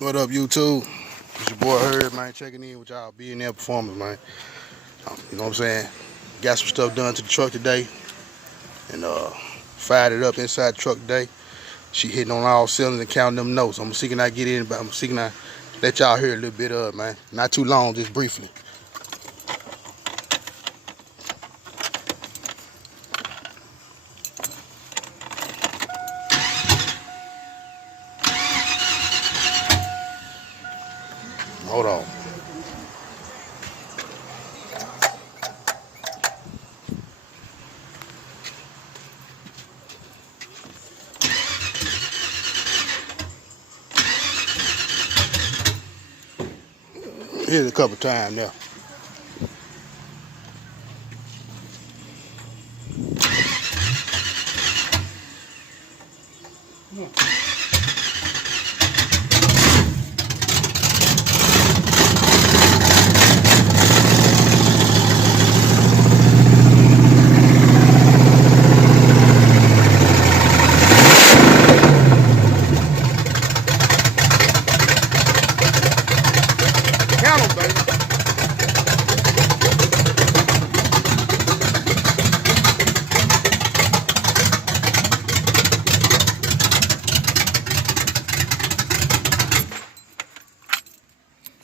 What up, YouTube? It's your boy Herb, man. Checking in with y'all B&L Performance, man. You know what I'm saying? Got some stuff done to the truck today, and fired it up inside the truck today. She hitting on all cylinders and counting them notes. I'm seeking I get in, but I'm seeking I let y'all hear a little bit of it, man. Not too long, just briefly. Hold on. Here's a couple times now. Count them, baby.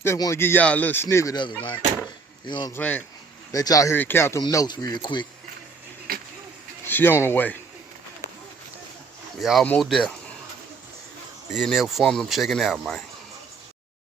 Just want to give y'all a little snippet of it, man. You know what I'm saying? Let y'all hear it count them notes real quick. She on her way. We almost there. B&L Performance, I'm checking out, man.